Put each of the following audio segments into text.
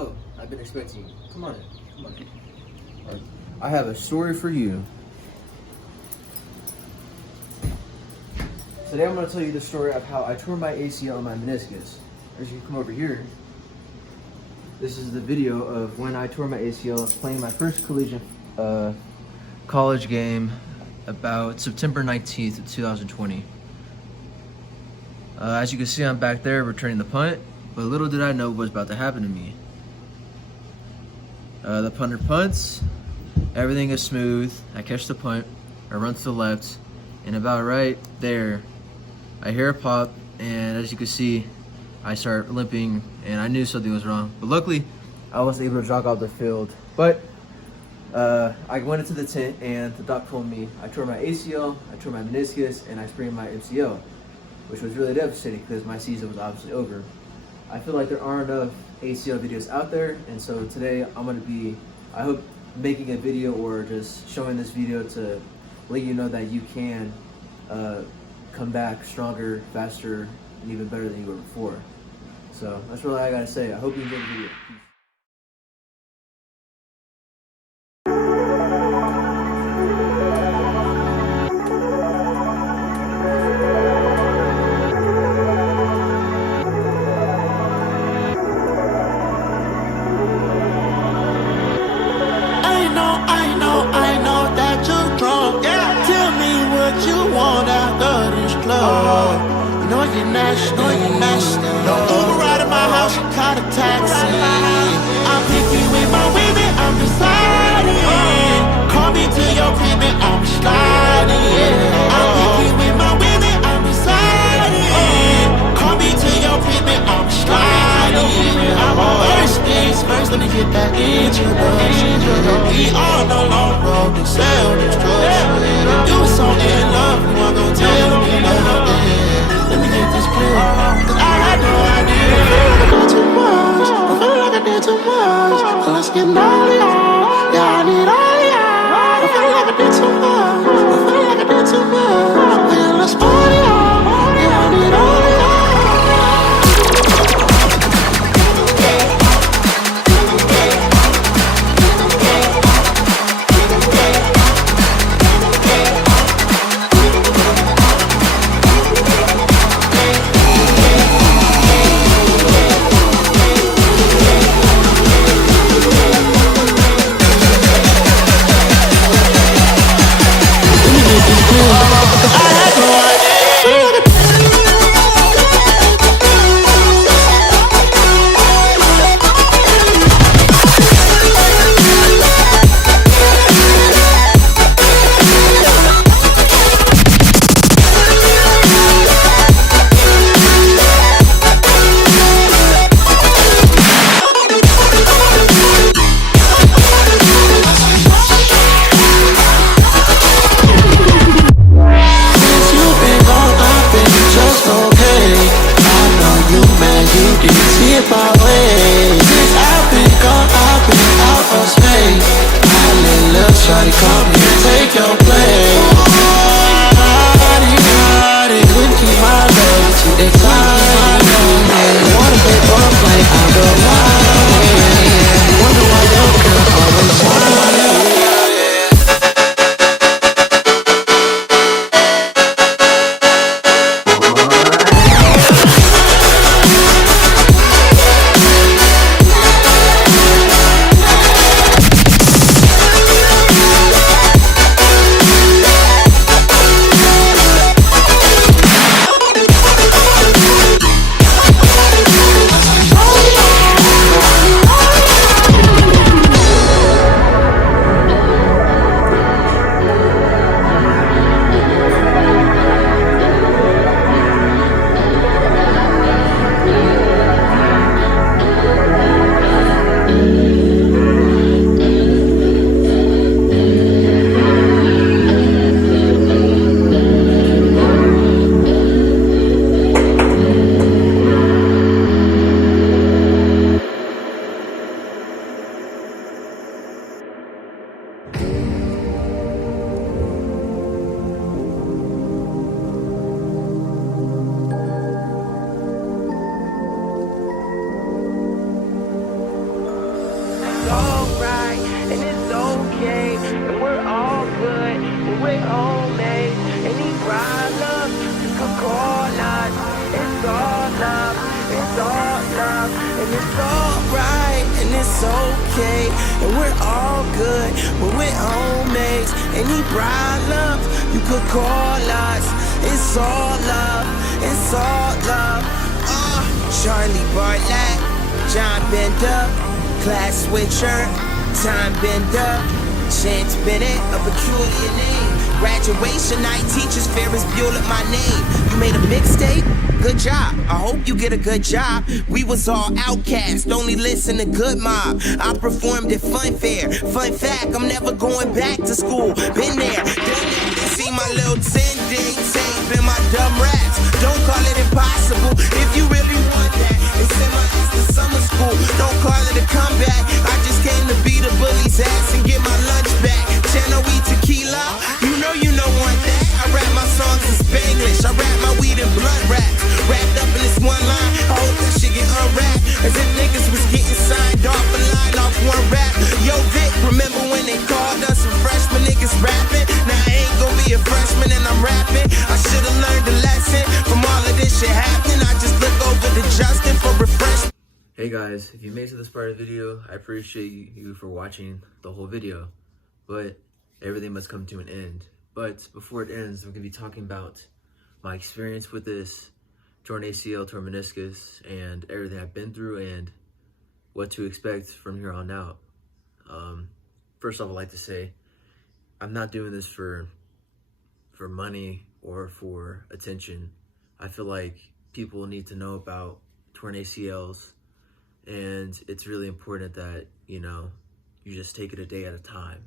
Oh, I've been expecting you. Come on in. Come on in. I have a story for you. Today I'm going to tell you the story of how I tore my ACL and my meniscus. As you come over here, this is the video of when I tore my ACL playing my first collegiate college game about September 19th of 2020. As you can see, I'm back there returning the punt, but little did I know what was about to happen to me. The punter punts, everything is smooth. I catch the punt, I run to the left, and about right there, I hear a pop, and as you can see, I start limping, and I knew something was wrong. But luckily, I was able to jog off the field. But I went into the tent, and the doc told me I tore my ACL, I tore my meniscus, and I sprained my MCL, which was really devastating because my season was obviously over. I feel like there aren't enough ACL videos out there, and so today I'm going to be, I hope, making a video or just showing this video to let you know that you can come back stronger, faster, and even better than you were before. So that's really all I gotta say. I hope you enjoyed the video. Peace. I know that you're drunk. Yeah. Tell me what you want after this club. You know you're national, Uber right at my house, you caught a taxi. I'm picky with my women, I'm deciding. Call me to your crib and I'm sliding. I'm picky with my women, I'm deciding. Call me to your crib and I'm sliding. First things first, let me get that introduction. We on the long road to self-destruction. You were so in love, you weren't gonna tell me nothing. Let me get this clear, cause I know I did. I feel like I did too much, I feel like I did too much. Let's get naughty, yeah, I need all y'all. I feel like I did too much, I feel like I did too much. Yeah, let's party, yeah, I need all y'all. problem, you could call us. It's all love, it's all love, and it's alright, and it's okay, and we're all good when we're homies. Any problems, you could call us. It's all love, it's all love. Charlie Bartlett, John Bender, class switcher, time bender, Chance Bennett, a peculiar name. Graduation night, teachers Ferris Bueller, my name. You made a mixtape? Good job. I hope you get a good job. We was all outcast, only listen to Good Mob. I performed at Fun Fair. Fun fact, I'm never going back to school. Been there, done that. They see my little 10-day tape and my dumb raps. Don't call it impossible if you really want that. They send my ass to summer school. Don't call it a comeback. I just came to beat a bully's ass and get my lunch back. Channel we tequila. You know want that. I rap my songs in Spanglish. I rap my weed and blunt raps. Wrapped up in this one line. I hope that shit get unwrapped. As if niggas was getting signed off a line off one rap. Yo, Vic, remember when they called us some freshman niggas rapping? Now I ain't gonna be a freshman and I'm rapping. I should've learned a lesson from all of this shit happening. I just look over to Justin for refreshment. Hey guys, if you made it to this part of the video, I appreciate you for watching the whole video. But everything must come to an end. But before it ends, I'm going to be talking about my experience with this torn ACL, torn meniscus, and everything I've been through and what to expect from here on out. First off, I'd like to say I'm not doing this for money or for attention. I feel like people need to know about torn ACLs, and it's really important that, you just take it a day at a time.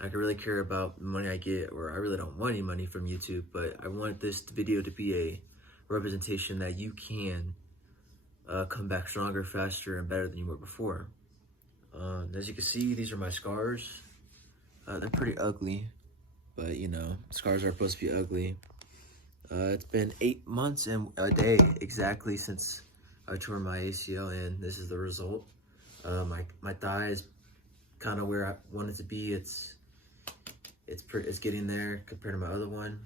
I can really care about the money I get, or I really don't want any money from YouTube, but I want this video to be a representation that you can come back stronger, faster, and better than you were before. As you can see, these are my scars. They're pretty ugly, but scars are supposed to be ugly. It's been 8 months and a day exactly since I tore my ACL, and this is the result. My thigh is kind of where I want it to be. It's getting there compared to my other one,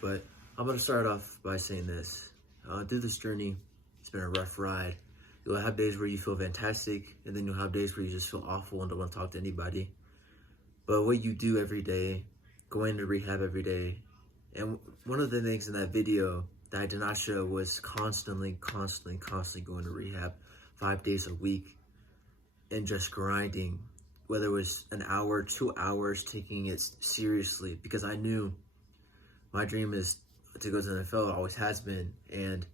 but I'm gonna start off by saying this. Through this journey, it's been a rough ride. You'll have days where you feel fantastic, and then you'll have days where you just feel awful and don't want to talk to anybody. But what you do every day, going to rehab every day, and one of the things in that video that I did not show was constantly going to rehab 5 days a week and just grinding, whether it was an hour, 2 hours, taking it seriously, because I knew my dream is to go to the NFL. It always has been, and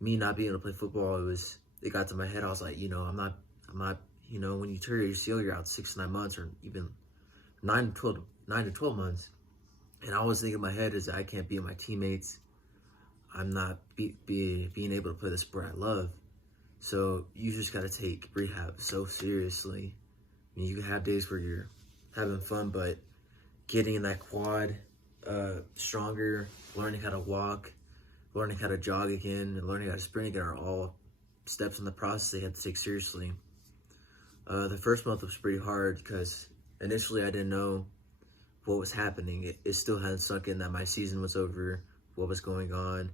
me not being able to play football, it got to my head. I was like, I'm not, when you tear your ACL, you're out 6 to 9 months, or even 9 to 12 months. And I was thinking in my head is that I can't be with my teammates. I'm not being able to play the sport I love. So you just got to take rehab so seriously. I mean, you have days where you're having fun, but getting in that quad stronger, learning how to walk, learning how to jog again, and learning how to sprint again are all steps in the process they have to take seriously. The first month was pretty hard because initially I didn't know what was happening. It still hadn't sunk in that my season was over, what was going on,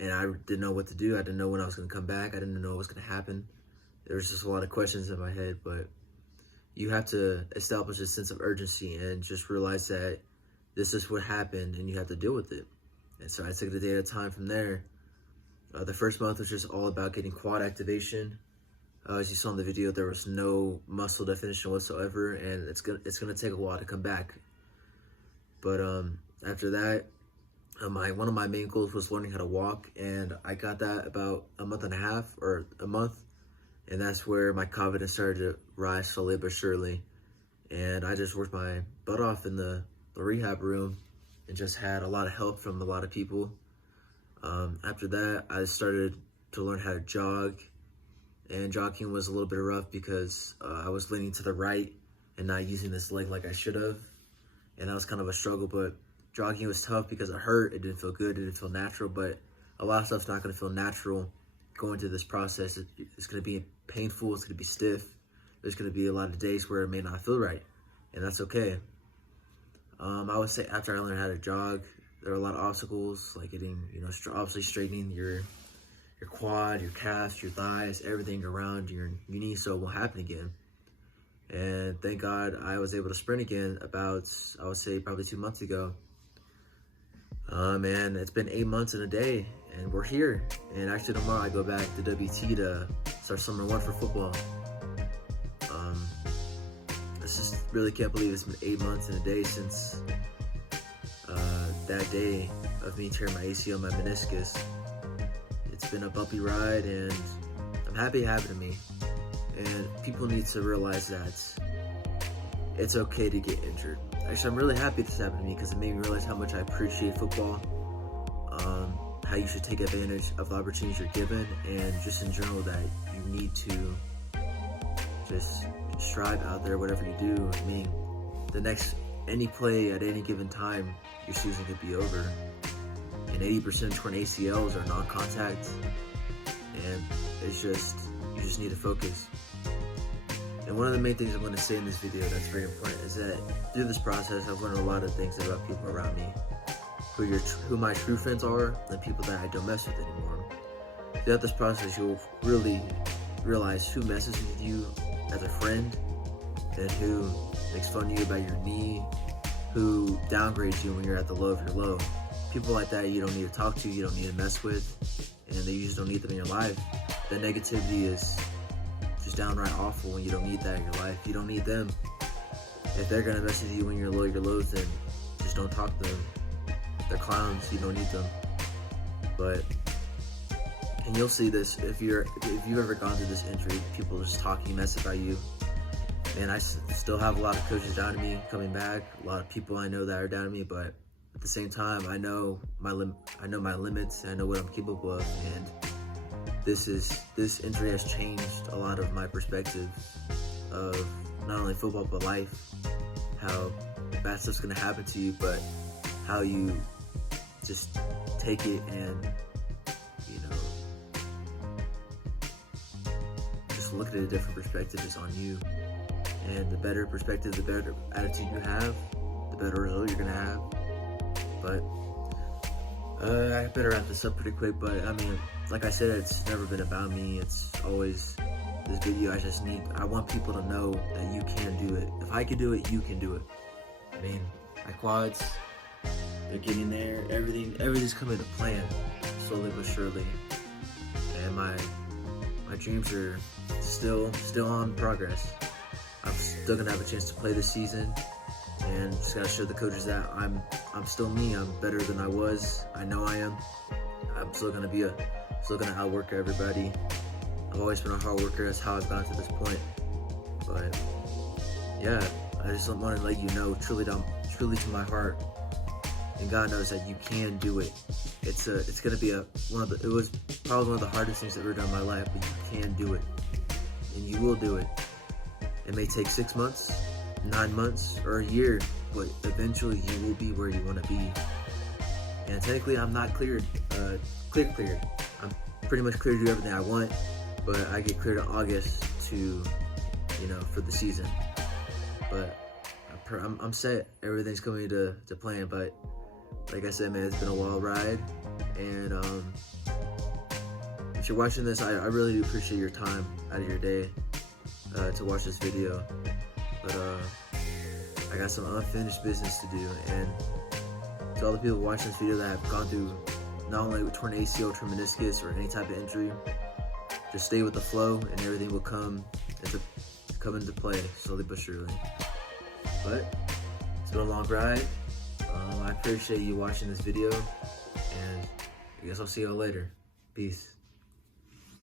and I didn't know what to do. I didn't know when I was going to come back. I didn't know what was going to happen. There was just a lot of questions in my head, but you have to establish a sense of urgency and just realize that this is what happened and you have to deal with it. And so I took it a day at a time from there. The first month was just all about getting quad activation. As you saw in the video, there was no muscle definition whatsoever, and it's gonna take a while to come back. But after that, one of my main goals was learning how to walk, and I got that about a month and a half or a month, and that's where my confidence started to rise slowly but surely. And I just worked my butt off in the rehab room and just had a lot of help from a lot of people. After that, I started to learn how to jog, and jogging was a little bit rough because I was leaning to the right and not using this leg like I should have, and that was kind of a struggle. But jogging was tough because it hurt, it didn't feel good, it didn't feel natural, but a lot of stuff's not going to feel natural going through this process. It's going to be painful, it's going to be stiff, there's going to be a lot of days where it may not feel right, and that's okay. I would say after I learned how to jog, there are a lot of obstacles, like getting, obviously straightening your quad, your calves, your thighs, everything around your knee so it won't happen again. And thank God I was able to sprint again about, I would say, probably 2 months ago. And it's been 8 months and a day, and we're here. And actually tomorrow I go back to WT to start summer 1 for football. I just really can't believe it's been 8 months and a day since that day of me tearing my ACL, my meniscus. It's been a bumpy ride, and I'm happy it happened to me. And people need to realize that it's okay to get injured. Actually, I'm really happy this happened to me because it made me realize how much I appreciate football, how you should take advantage of the opportunities you're given, and just in general that you need to just strive out there, whatever you do. I mean, any play at any given time, your season could be over. And 80% of torn ACLs are non-contact, and it's just, you just need to focus. And one of the main things I'm going to say in this video that's very important is that through this process, I've learned a lot of things about people around me, who my true friends are, and people that I don't mess with anymore. Throughout this process, you'll really realize who messes with you as a friend, and who makes fun of you about your knee, who downgrades you when you're at the low of your low. People like that you don't need to talk to, you don't need to mess with, and you just don't need them in your life. The negativity is just downright awful when you don't need that in your life. You don't need them. If they're gonna mess with you when you're low your lows, then just don't talk to them. They're clowns, you don't need them. And you'll see this if you've ever gone through this injury, people just talking mess about you. And I still have a lot of coaches down to me coming back, a lot of people I know that are down to me, but at the same time, I know my limits, I know what I'm capable of, and this injury has changed a lot of my perspective of not only football but life. How bad stuff's gonna happen to you, but how you just take it and just look at it a different perspective is on you. And the better perspective, the better attitude you have, the better result you're gonna have. But I better wrap this up pretty quick. But I mean, like I said, it's never been about me. It's always this video. I want people to know that you can do it. If I can do it, you can do it. I mean, my quads, they're getting there. Everything's coming to plan, slowly but surely. And my dreams are still on progress. I'm still gonna have a chance to play this season, and just gotta show the coaches that I'm still me. I'm better than I was. I know I am. I'm still gonna outwork everybody. I've always been a hard worker. That's how I've gotten to this point. But yeah, I just want to let you know, truly to my heart, and God knows that you can do it. It's gonna be it was probably one of the hardest things I've ever done in my life, but you can do it, and you will do it. It may take 6 months, 9 months, or a year, but eventually you will be where you want to be. And technically, I'm not cleared. I'm pretty much cleared to do everything I want, but I get cleared in August to, for the season. But I'm set. Everything's going to plan. But like I said, man, it's been a wild ride. And if you're watching this, I really do appreciate your time out of your day to watch this video. But I got some unfinished business to do, and to all the people watching this video that have gone through not only torn ACL, torn meniscus, or any type of injury, just stay with the flow, and everything will come into play slowly but surely. But it's been a long ride. I appreciate you watching this video, and I guess I'll see y'all later. Peace.